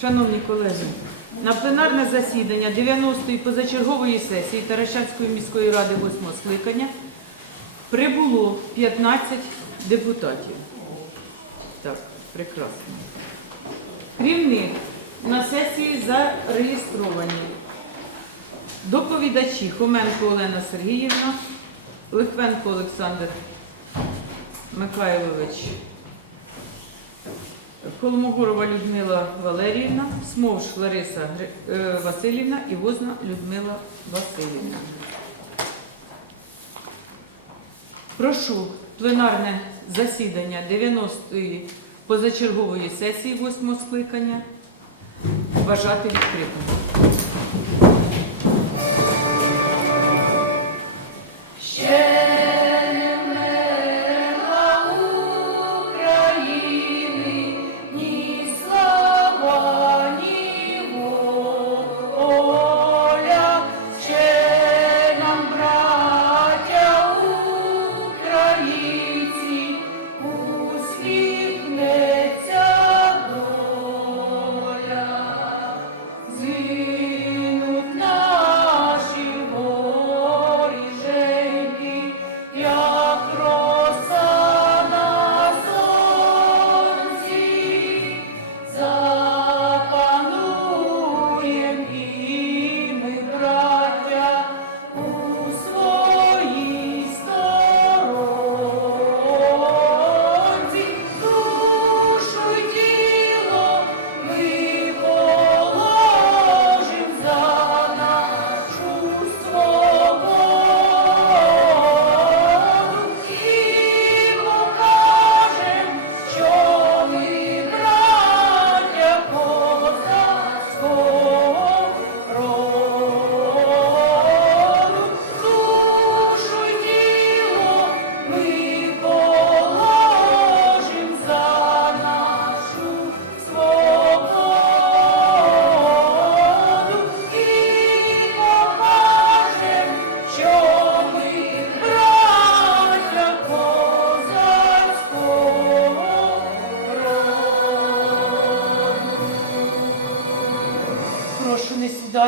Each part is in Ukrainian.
Шановні колеги, на пленарне засідання 90-ї позачергової сесії Таращанської міської ради 8 скликання прибуло 15 депутатів. Так, прекрасно. Крім них, на сесії зареєстровані доповідачі Хоменко Олена Сергіївна, Лихвенко Олександр Михайлович, Холмогорова Людмила Валеріївна, Смовш Лариса е, Васильівна і Возна Людмила Васильівна. Прошу пленарне засідання 90-ї позачергової сесії 8-го скликання вважати відкритим.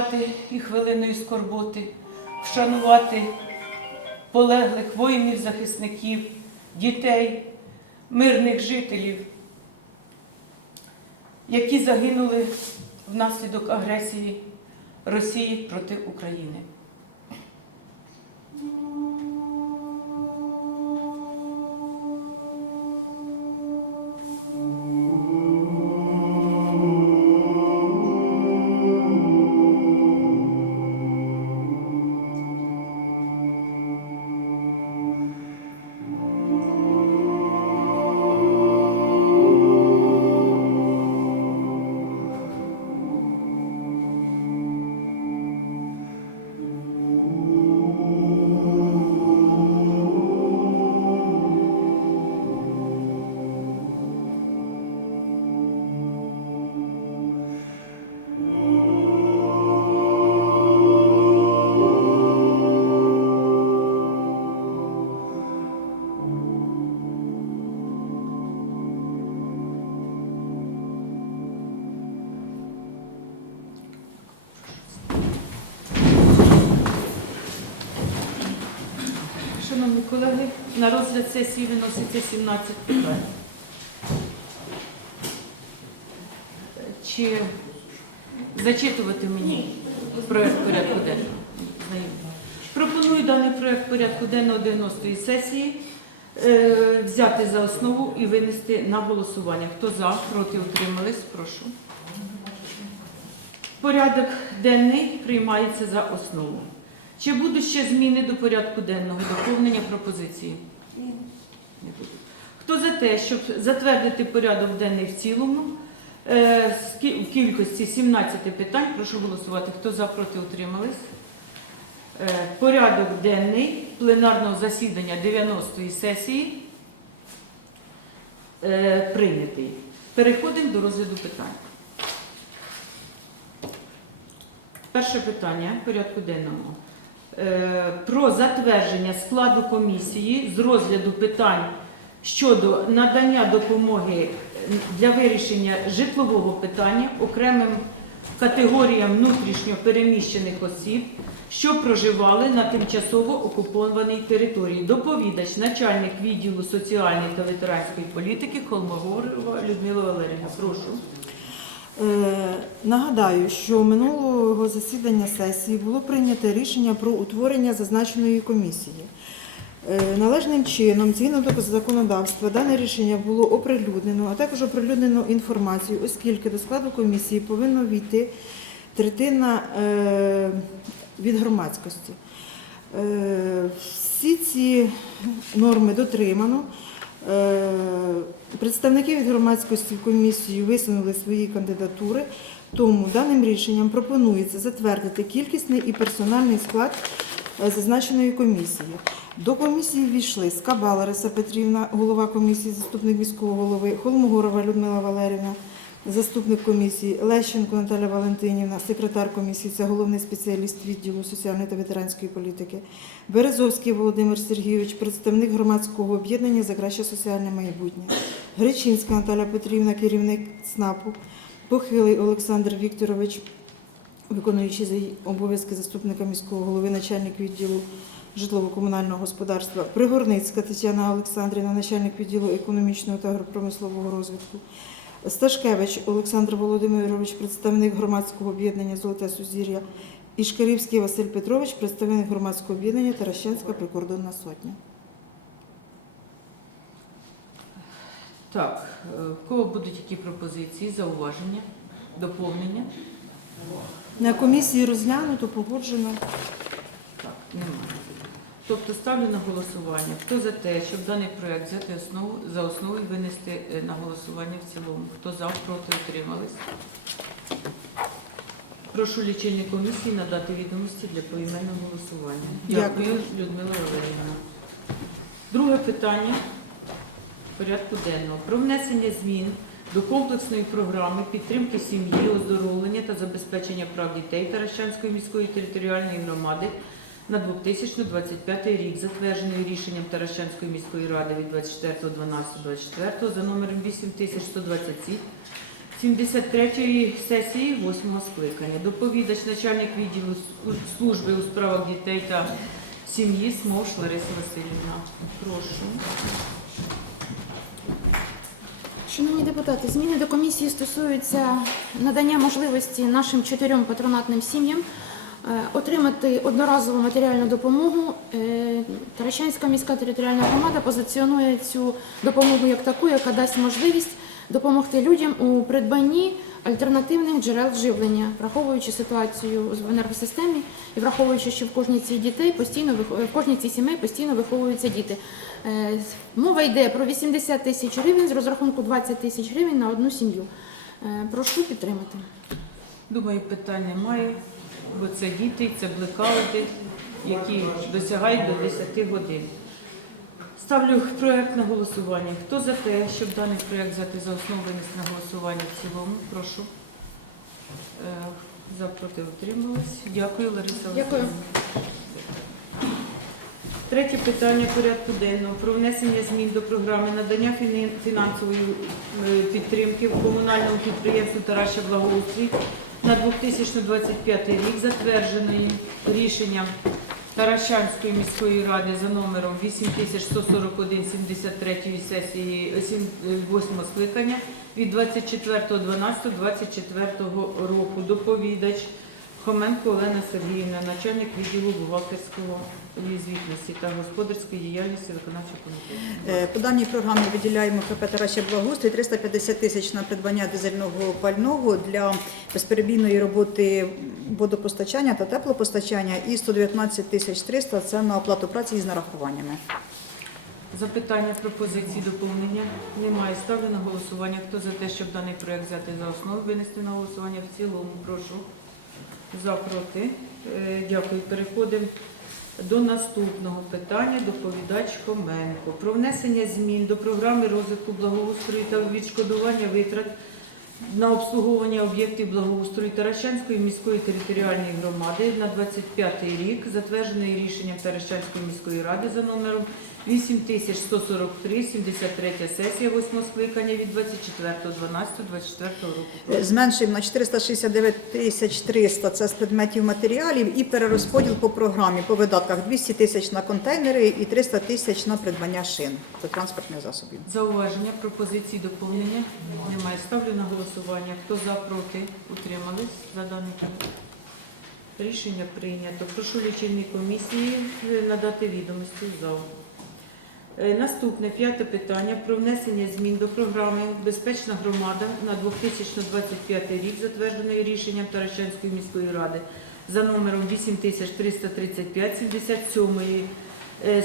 Прошу і хвилиною скорботи, вшанувати полеглих воїнів-захисників, дітей, мирних жителів, які загинули внаслідок агресії Росії проти України. На розгляд сесії виноситься 17 питань. Чи зачитувати мені проєкт порядку денного? Пропоную даний проєкт порядку денного 90-ї сесії е, взяти за основу і винести на голосування. Хто за, проти, утримались, прошу. Порядок денний приймається за основу. Чи будуть ще зміни до порядку денного, доповнення пропозиції? Не будуть. Хто за те, щоб затвердити порядок денний в цілому, е, в кількості 17 питань, прошу голосувати. Хто за, проти, утримались? Е, Порядок денний пленарного засідання 90-ї сесії е, прийнятий. Переходимо до розгляду питань. Перше питання порядку денного. Е, Про затвердження складу комісії з розгляду питань щодо надання допомоги для вирішення житлового питання окремим категоріям внутрішньо переміщених осіб, що проживали на тимчасово окупованій території. Доповідач, начальник відділу соціальної та ветеранської політики Холмогорова Людмила Валерівна. Прошу. Е, Нагадаю, що минулого засідання сесії було прийнято рішення про утворення зазначеної комісії. Е, Належним чином, згідно до законодавства, дане рішення було оприлюднено, а також оприлюднено інформацію, оскільки до складу комісії повинно війти третина е, від громадськості. Всі ці норми дотримано. Е, Представники від громадськості в комісію висунули свої кандидатури, тому даним рішенням пропонується затвердити кількісний і персональний склад е, зазначеної комісії. До комісії ввійшли Скаба Лариса Петрівна, голова комісії, заступник міського голови, Холмогорова Людмила Валерівна, заступник комісії, Лещенко Наталя Валентинівна, секретар комісії, це головний спеціаліст відділу соціальної та ветеранської політики, Березовський Володимир Сергійович, представник громадського об'єднання за краще соціальне майбутнє, Гречинська Наталя Петрівна, керівник ЦНАПу, Похилий Олександр Вікторович, виконуючий обов'язки заступника міського голови, начальник відділу житлово-комунального господарства, Пригорницька Тетяна Олександрівна, начальник відділу економічного та агропромислового розвитку, Сташкевич Олександр Володимирович, представник громадського об'єднання Золоте Сузір'я, і Шкарівський Василь Петрович, представник громадського об'єднання Таращанська прикордонна сотня. Так, е, в кого будуть які пропозиції, зауваження, доповнення? На комісії розглянуто, погоджено. Так, немає. Тобто ставлю на голосування. Хто за те, щоб даний проект взяти основу, за основу і винести е, на голосування в цілому? Хто за, проти, утримались? Прошу лічильній комісії надати відомості для поіменного голосування. Дякую. Дякую, Людмила Валерійовна. Друге питання порядку денного. Про внесення змін до комплексної програми підтримки сім'ї, оздоровлення та забезпечення прав дітей Таращанської міської територіальної громади на 2025 рік, затверджений рішенням Таращанської міської ради від 24.12.24 за номером 8127 73-ї сесії 8 скликання. Доповідач начальник відділу служби у справах дітей та сім'ї СМОШ Лариса Васильівна. Прошу. Шановні депутати, зміни до комісії стосуються надання можливості нашим чотирьом патронатним сім'ям отримати одноразову матеріальну допомогу. Е, Таращанська міська територіальна громада позиціонує цю допомогу як таку, яка дасть можливість допомогти людям у придбанні альтернативних джерел живлення, враховуючи ситуацію в енергосистемі і враховуючи, що в кожній цій дітей постійно в кожній цій сімей постійно виховуються діти. Е, Мова йде про 80 тисяч гривень з розрахунку 20 тисяч гривень на одну сім'ю. Е, Прошу підтримати. Думаю, питань немає, бо це діти, це блекаути, які досягають до 10 годин. Ставлю проект на голосування. Хто за те, щоб даний проект взяти за основу винести на голосування в цілому? Прошу. Е, За проти утрималась. Дякую, Лариса Дякую. Третє питання порядку денного про внесення змін до програми надання фінансової е, підтримки в комунальному підприємству Тараща Благоустрій на 2025 рік, затвердженої рішенням Таращанської міської ради за номером 8141 73 сесії 8 скликання від 24.12.24 року. Доповідач Хоменко Олена Сергіївна, начальник відділу бухгалтерського звітності та господарської діяльності виконавчого комітету. Е, По даній програмі виділяємо КП Тараща Благоустрій 350 тисяч на придбання дизельного пального для безперебійної роботи водопостачання та теплопостачання і 119 тисяч 300 – це на оплату праці із нарахуваннями. Запитання, пропозиції, доповнення? Немає. Ставлю на голосування. Хто за те, щоб даний проект взяти за основу, винести на голосування в цілому? Прошу. За, проти. Е, Дякую. Переходимо до наступного питання. Доповідач Хоменко. Про внесення змін до програми розвитку благоустрою та відшкодування витрат на обслуговування об'єктів благоустрою Таращанської міської територіальної громади на 25 рік, затверджений рішенням Таращанської міської ради за номером 8143, 73 сесія 8 скликання від 24.12.24 року. Зменшуємо на 469 тисяч 300 – це з предметів матеріалів і перерозподіл по програмі по видатках 200 тисяч на контейнери і 300 тисяч на придбання шин та транспортних засобів. Зауваження, пропозиції, доповнення? Немає. Ставлю на голосування. Хто за, проти, утримались за даний? Рішення прийнято. Прошу лічильній комісії е, надати відомості в зал. Е, Наступне п'яте питання про внесення змін до програми Безпечна громада на 2025 рік, затвердженої рішенням Таращанської міської ради за номером 8335 77 е,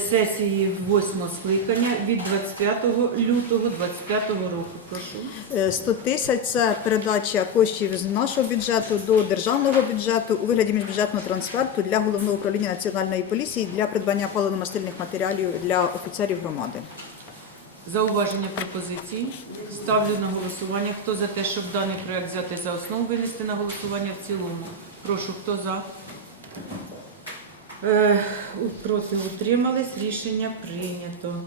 сесії 8 скликання від 25 лютого 25 року. Прошу. Е, 100 тисяч – це передача коштів з нашого бюджету до державного бюджету у вигляді міжбюджетного трансферту для головного управління національної поліції для придбання паливно-мастильних матеріалів для офіцерів громади. Зауваження пропозиції. Ставлю на голосування. Хто за те, щоб даний проект взяти за основу, винести на голосування в цілому? Прошу, хто за? Е, проти утримались. Рішення прийнято.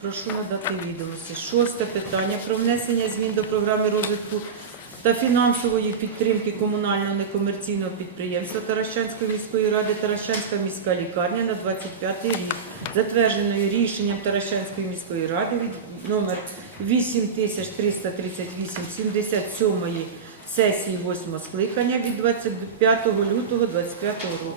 Прошу надати відомості. Шосте питання про внесення змін до програми розвитку та фінансової підтримки комунального некомерційного підприємства Таращанської міської ради Таращанська міська лікарня на 25 рік, затвердженою рішенням Таращанської міської ради від номер 8338 77 сесії 8 скликання від 25 лютого 25 року.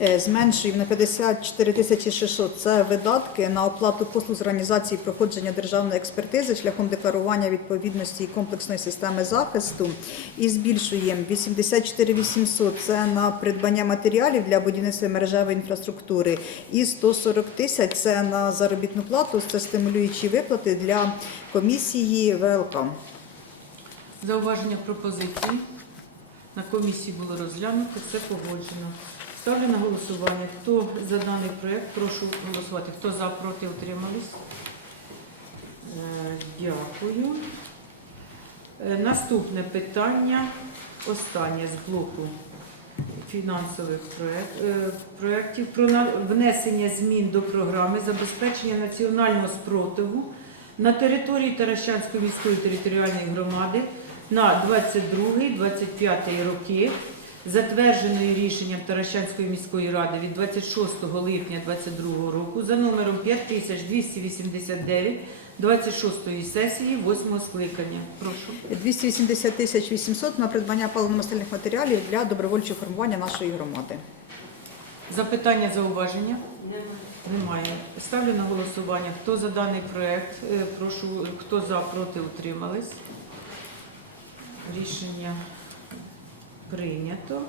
Е, Зменшуємо на 54 тисячі 600 – це видатки на оплату послуг з організації проходження державної експертизи шляхом декларування відповідності і комплексної системи захисту. І збільшуємо 84 800 – це на придбання матеріалів для будівництва мережевої інфраструктури. І 140 тисяч – це на заробітну плату, це стимулюючі виплати для комісії ВЛК. Зауваження пропозиції. На комісії було розглянуто, все погоджено. Ставлю на голосування. Хто за даний проєкт, прошу голосувати. Хто за, проти, утримались? Е, Дякую. Е, Наступне питання, останнє з блоку фінансових е, проєктів про внесення змін до програми забезпечення національного спротиву на території Таращанської міської територіальної громади на 22-25 роки, затвердженої рішенням Таращанської міської ради від 26 липня 2022 року за номером 5289 26 сесії 8 скликання. Прошу. 280 тисяч 800 на придбання паливно-мастильних матеріалів для добровольчого формування нашої громади. Запитання, зауваження? Немає. Ставлю на голосування. Хто за даний проект? Е, Прошу, хто за, проти, утримались. Рішення прийнято.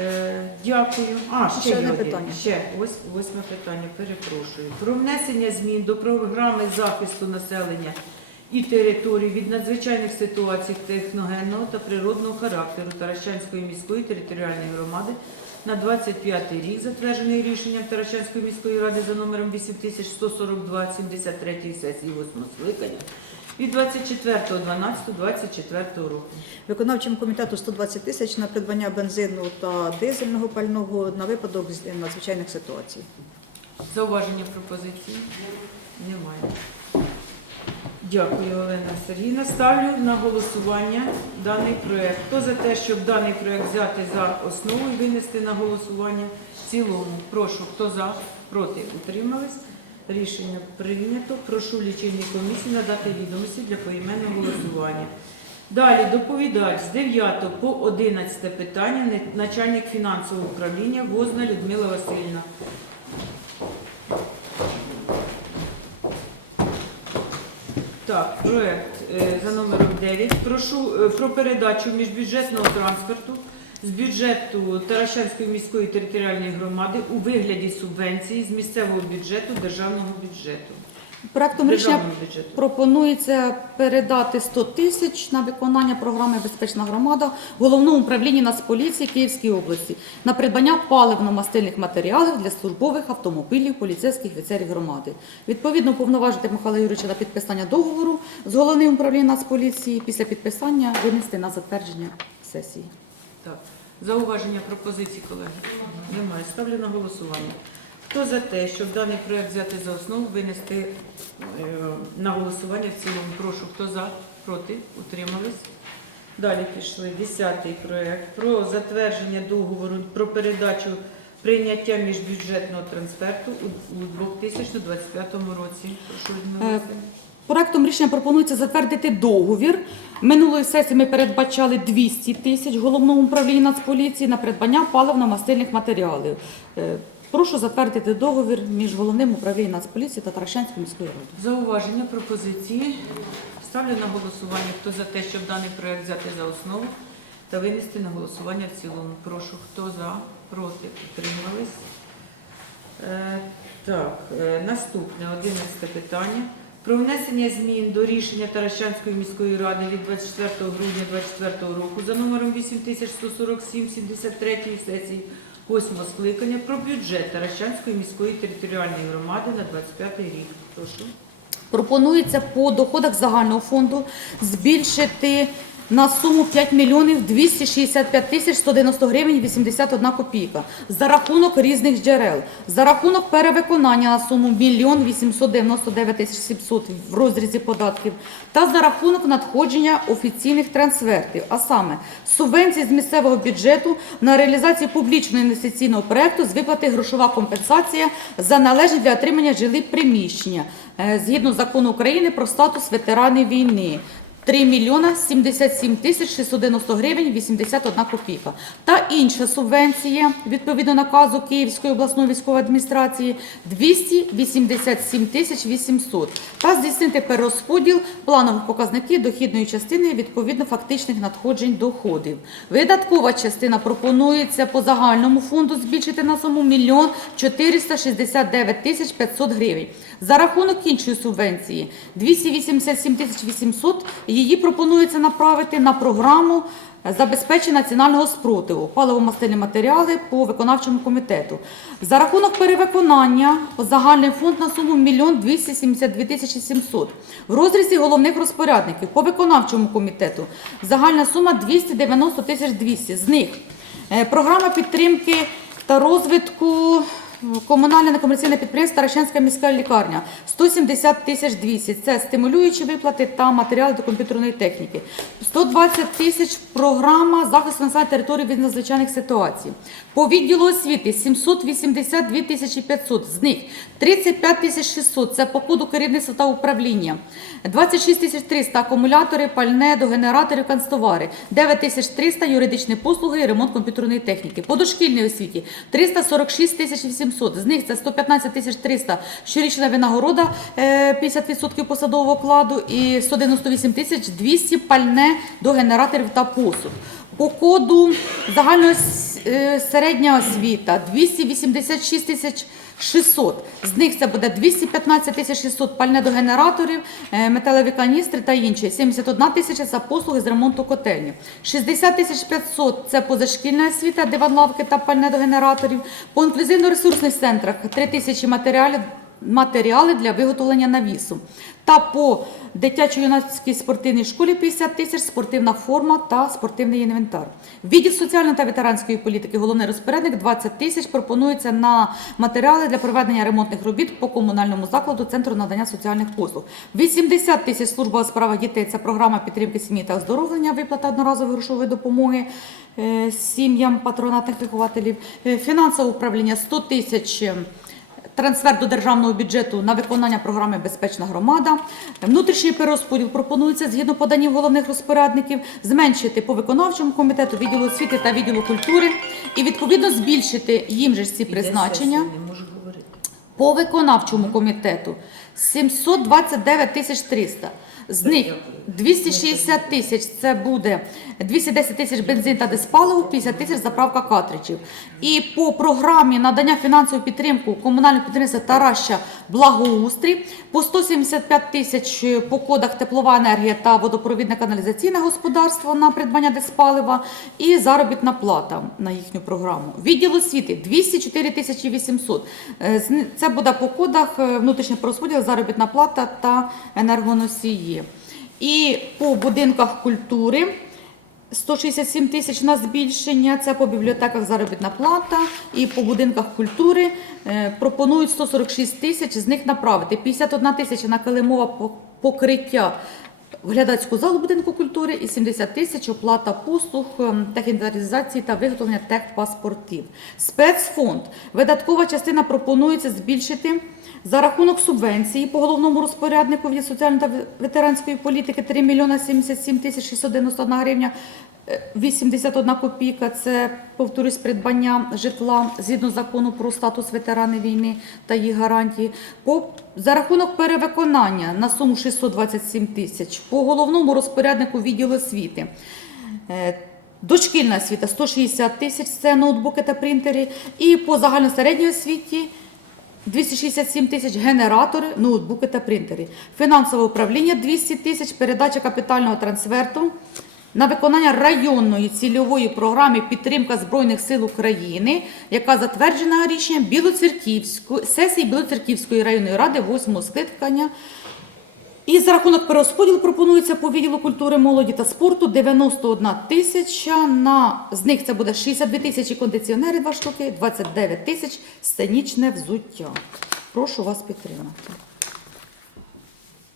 Е, Дякую. А, ще, Ще одне один. питання. Ще ось восьме питання. Перепрошую. Про внесення змін до програми захисту населення і територій від надзвичайних ситуацій техногенного та природного характеру Таращанської міської територіальної громади на 25 рік, затверджений рішенням Таращанської міської ради за номером 8142 73 сесії 8 скликання від 24.12.24 року. Виконавчому комітету 120 тисяч на придбання бензину та дизельного пального на випадок надзвичайних ситуацій. Зауваження пропозиції? Немає. Дякую, Олена Сергійовна. Ставлю на голосування даний проект. Хто за те, щоб даний проект взяти за основу і винести на голосування в цілому? Прошу, хто за, проти, утримались? Рішення прийнято. Прошу лічильній комісії надати відомості для поіменного голосування. Далі доповідач з 9 по 11 питання начальник фінансового управління Возна Людмила Васильівна. Так, проект е, за номером 9. Прошу е, про передачу міжбюджетного транспорту з бюджету Таращанської міської територіальної громади у вигляді субвенції з місцевого бюджету державного бюджету. Проектом рішення бюджету. пропонується передати 100 тисяч на виконання програми Безпечна громада головному управлінні Нацполіції Київської області на придбання паливно-мастильних матеріалів для службових автомобілів поліцейських офіцерів громади. Відповідно, повноважити Михайла Юрійовича на підписання договору з головним управлінням Нацполіції. Після підписання винести на затвердження сесії. Так. Зауваження пропозиції, колеги? Немає. Ставлю на голосування. Хто за те, щоб даний проект взяти за основу, винести е, на голосування в цілому? Прошу, хто за? Проти? Утримались? Далі пішли. Десятий проект про затвердження договору про передачу прийняття міжбюджетного трансферту у, у 2025 році. Прошу Е, Василівна. Проектом рішення пропонується затвердити договір. Минулої сесії ми передбачали 200 тисяч головному управлінні Нацполіції на придбання паливно-мастильних матеріалів. Е, Прошу затвердити договір між головним управлінням Нацполіції та Таращанською міською радою. Зауваження, пропозиції. Ставлю на голосування. Хто за те, щоб даний проект взяти за основу та винести на голосування в цілому. Прошу, хто за, проти, утримались. Е, так, е, наступне, одинадцяте питання. Про внесення змін до рішення Таращанської міської ради від 24 грудня 2024 року за номером 8147 73 сесії 8 скликання про бюджет Таращанської міської територіальної громади на 25 рік. Прошу. Пропонується по доходах загального фонду збільшити на суму 5 мільйонів 265 тисяч 190 гривень 81 копійка за рахунок різних джерел. За рахунок перевиконання на суму 1 мільйон 899 тисяч 700 в розрізі податків та за рахунок надходження офіційних трансфертів, а саме субвенції з місцевого бюджету на реалізацію публічного інвестиційного проекту з виплати грошова компенсація за належні для отримання жилі приміщення е, згідно закону України про статус ветеранів війни. 3 мільйона 77 тисяч 690 гривень 81 копійка. Та інша субвенція, відповідно наказу Київської обласної військової адміністрації, 287 тисяч 800. Та здійснити перерозподіл планових показників дохідної частини відповідно фактичних надходжень доходів. Видаткова частина пропонується по загальному фонду збільшити на суму 1 мільйон 469 тисяч 500 гривень. За рахунок іншої субвенції 287 тисяч 800 її пропонується направити на програму забезпечення національного спротиву, паливо-мастильні матеріали по виконавчому комітету. За рахунок перевиконання загальний фонд на суму 1 мільйон 272 тисячі 700. В розрізі головних розпорядників по виконавчому комітету загальна сума 290 тисяч 200. З них е, програма підтримки та розвитку Комунальне некомерційне підприємство Таращанська міська лікарня 170 тисяч 200. Це стимулюючі виплати та матеріали до комп'ютерної техніки. 120 тисяч програма захисту населення території від надзвичайних ситуацій. По відділу освіти 782 тисячі 500. З них 35 тисяч 600 – це по коду керівництва та управління. 26 тисяч 300 – акумулятори, пальне до генераторів, канцтовари. 9 тисяч 300 – юридичні послуги і ремонт комп'ютерної техніки. По дошкільній освіті 346 тисяч 800. З них це 115 тисяч 300 – щорічна винагорода е, 50% посадового окладу і 198 тисяч 200 – пальне до генераторів та посуд. По коду загальна е, середня освіта 286 тисяч 600. З них це буде 215 тисяч 600 пальне до генераторів, е, металеві каністри та інші. 71 тисяча за послуги з ремонту котельні. 60 тисяч 500 – це позашкільна освіта, диван лавки та пальне до генераторів. По інклюзивно-ресурсних центрах 3 тисячі матеріалів матеріали для виготовлення навісу. Та по дитячо-юнацькій спортивній школі 50 тисяч спортивна форма та спортивний інвентар. Відділ соціальної та ветеранської політики, головний розпорядник 20 тисяч пропонується на матеріали для проведення ремонтних робіт по комунальному закладу Центру надання соціальних послуг. 80 тисяч служба у справах дітей це програма підтримки сім'ї та оздоровлення, виплата одноразової грошової допомоги е, сім'ям патронатних вихователів. Е, Фінансове управління 100 тисяч. Трансфер до державного бюджету на виконання програми Безпечна громада. Внутрішній перерозподіл пропонується згідно поданів головних розпорядників зменшити по виконавчому комітету, відділу освіти та відділу культури і відповідно збільшити їм же ці призначення. По виконавчому комітету 729 тисяч 300. З них 260 тисяч це буде 210 тисяч бензин та диспаливо, 50 тисяч заправка картриджів. І по програмі надання фінансової підтримки комунального підприємства Тараща Благоустрій по 175 тисяч по кодах теплова енергія та водопровідне каналізаційне господарство на придбання диспалива і заробітна плата на їхню програму. Відділ освіти 204 тисячі 800. Е, Це буде по кодах е, внутрішнього розподілу, заробітна плата та енергоносії. І по будинках культури 167 тисяч на збільшення, це по бібліотеках заробітна плата. І по будинках культури е, пропонують 146 тисяч, з них направити 51 тисяча на килимове по- покриття глядацьку залу будинку культури і 70 тисяч оплата послуг ем, техінвентаризації та виготовлення техпаспортів. Спецфонд. Видаткова частина пропонується збільшити за рахунок субвенції по головному розпоряднику від соціальної та ветеранської політики 3 мільйона 77 тисяч 691 гривня. Е, 81 копійка це повторюсь придбання житла згідно закону про статус ветерани війни та їх гарантії. По за рахунок перевиконання на суму 627 тисяч по головному розпоряднику відділу освіти. Е, Дошкільна освіта 160 тисяч це ноутбуки та принтери. І по загальносередній освіті 267 тисяч генератори, ноутбуки та принтери. Фінансове управління 200 тисяч, передача капітального трансферту на виконання районної цільової програми підтримка Збройних сил України, яка затверджена рішенням Білоцерківської сесії Білоцерківської районної ради 8 скликання. І за рахунок перерозподілу пропонується по відділу культури, молоді та спорту 91 тисяча. На з них це буде 62 тисячі кондиціонери, 2 штуки, 29 тисяч сценічне взуття. Прошу вас підтримати.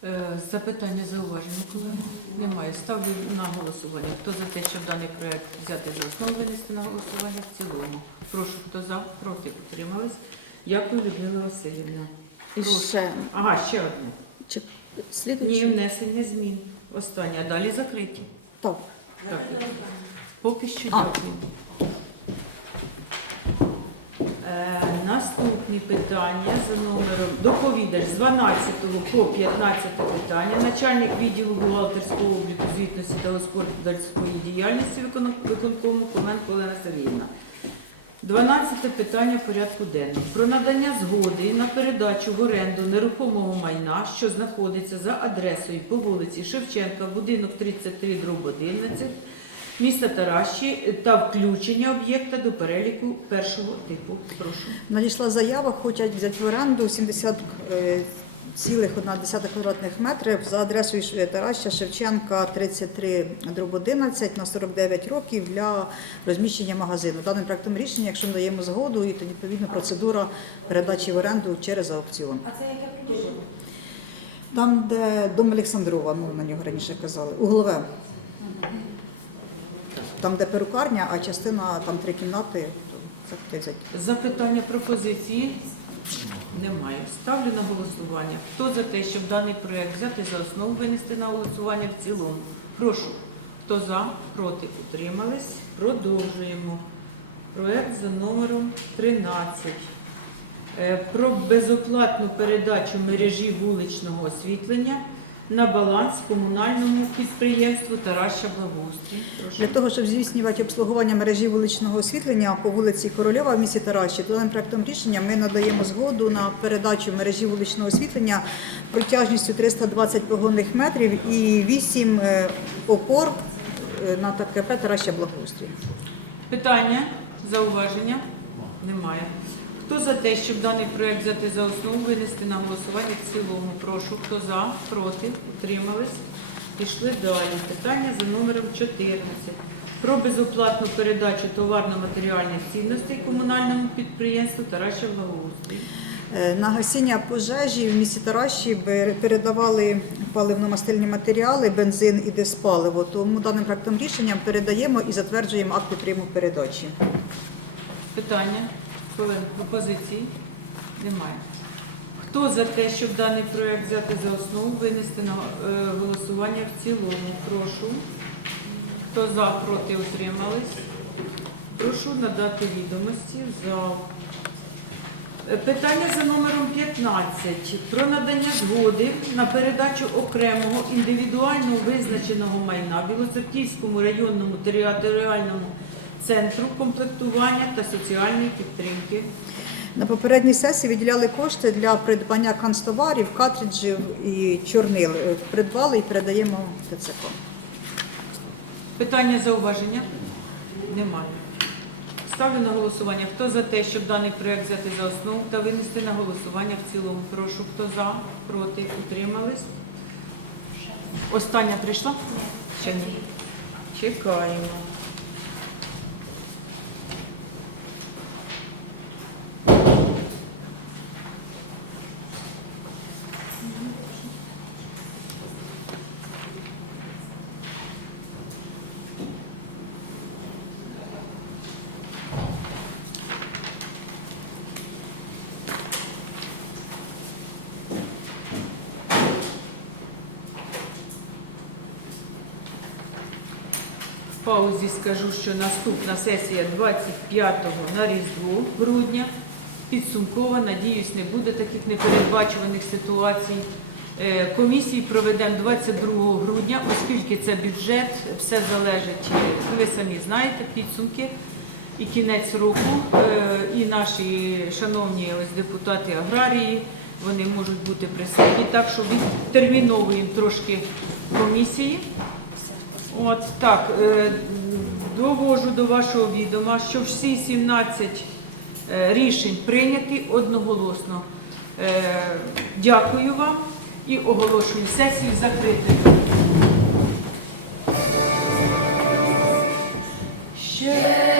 Е, Запитання, зауваження, колеги? Немає. Ставлю на голосування. Хто за те, щоб даний проект взяти за основу, винести на голосування в цілому? Прошу, хто за, проти, утримались. Дякую, Людмила Васильівна. І Прошу. ще Ага, ще одне. чи Ні, внесення змін. Останнє. А далі закриті. Так. Так. Поки що А. дякую. Е, наступні питання за номером доповідач з 12 по 15 питання, начальник відділу бухгалтерського обліку звітності та господарської діяльності виконкому Коменко Олена Сергіївна. 12 питання порядку денного. Про надання згоди на передачу в оренду нерухомого майна, що знаходиться за адресою по вулиці Шевченка, будинок 33, дроб 11, міста Таращі та включення об'єкта до переліку першого типу. Прошу. Надійшла заява, хочуть взяти в оренду 70 е, цілих 1,1 квадратних метрів за адресою Тараща Шевченка 33 дроб 11 на 49 років для розміщення магазину. Даним проектом рішення, якщо ми даємо згоду, і то відповідно процедура передачі в оренду через аукціон. А це яке приміщення? Там, де дом Олександрова, ну на нього раніше казали, углове. Там, де перукарня, а частина там три кімнати, то це взяти. Запитання пропозиції немає. Ставлю на голосування. Хто за те, щоб даний проект взяти за основу, винести на голосування в цілому? Прошу. Хто за, проти, утримались. Продовжуємо. Проект за номером 13. Е, Про безоплатну передачу мережі вуличного освітлення на баланс комунальному підприємству Тараща Благоустрій. Для того, щоб здійснювати обслуговування мережі вуличного освітлення по вулиці Корольова в місті Таращі, даним проектом рішення ми надаємо згоду на передачу мережі вуличного освітлення протяжністю 320 погонних метрів і 8 е, опор е, на ТКП Тараща Благоустрій. Питання, зауваження? Немає. Хто за те, щоб даний проект взяти за основу, винести на голосування в цілому? Прошу. Хто за, проти, утримались? Пішли далі. Питання за номером 14. Про безоплатну передачу товарно-матеріальних цінностей комунальному підприємству Тараща Благоустрій. Е, На гасіння пожежі в місті Таращі бе- передавали паливно-мастильні матеріали, бензин і диспаливо. Тому даним проектом рішення передаємо і затверджуємо акти прийому передачі. Питання, хвилин, пропозиції? Немає. Хто за те, щоб даний проект взяти за основу, винести на е, голосування в цілому? Прошу. Хто за, проти, утримались? Прошу надати відомості в зал. Е, Питання за номером 15 про надання згоди на передачу окремого індивідуально визначеного майна Білоцерківському районному територіальному центру комплектування та соціальної підтримки. На попередній сесії виділяли кошти для придбання канцтоварів, картриджів і чорнил. Придбали і передаємо ТЦК. Питання зауваження? Немає. Ставлю на голосування. Хто за те, щоб даний проект взяти за основу та винести на голосування в цілому? Прошу, хто за, проти, утримались? Остання прийшла? Ще ні. Чекаємо. Паузі скажу, що наступна сесія 25-го на Різдво грудня. Підсумкова, надіюсь, не буде таких непередбачуваних ситуацій. Е, Комісії проведемо 22 грудня, оскільки це бюджет, все залежить, е, ви самі знаєте, підсумки і кінець року. Е, І наші шановні ось депутати аграрії, вони можуть бути присутні. Так що відтерміновуємо трошки комісії. От так, е, довожу до вашого відома, що всі 17 е, рішень прийняті одноголосно. Е, Дякую вам і оголошую сесію закритою. Ще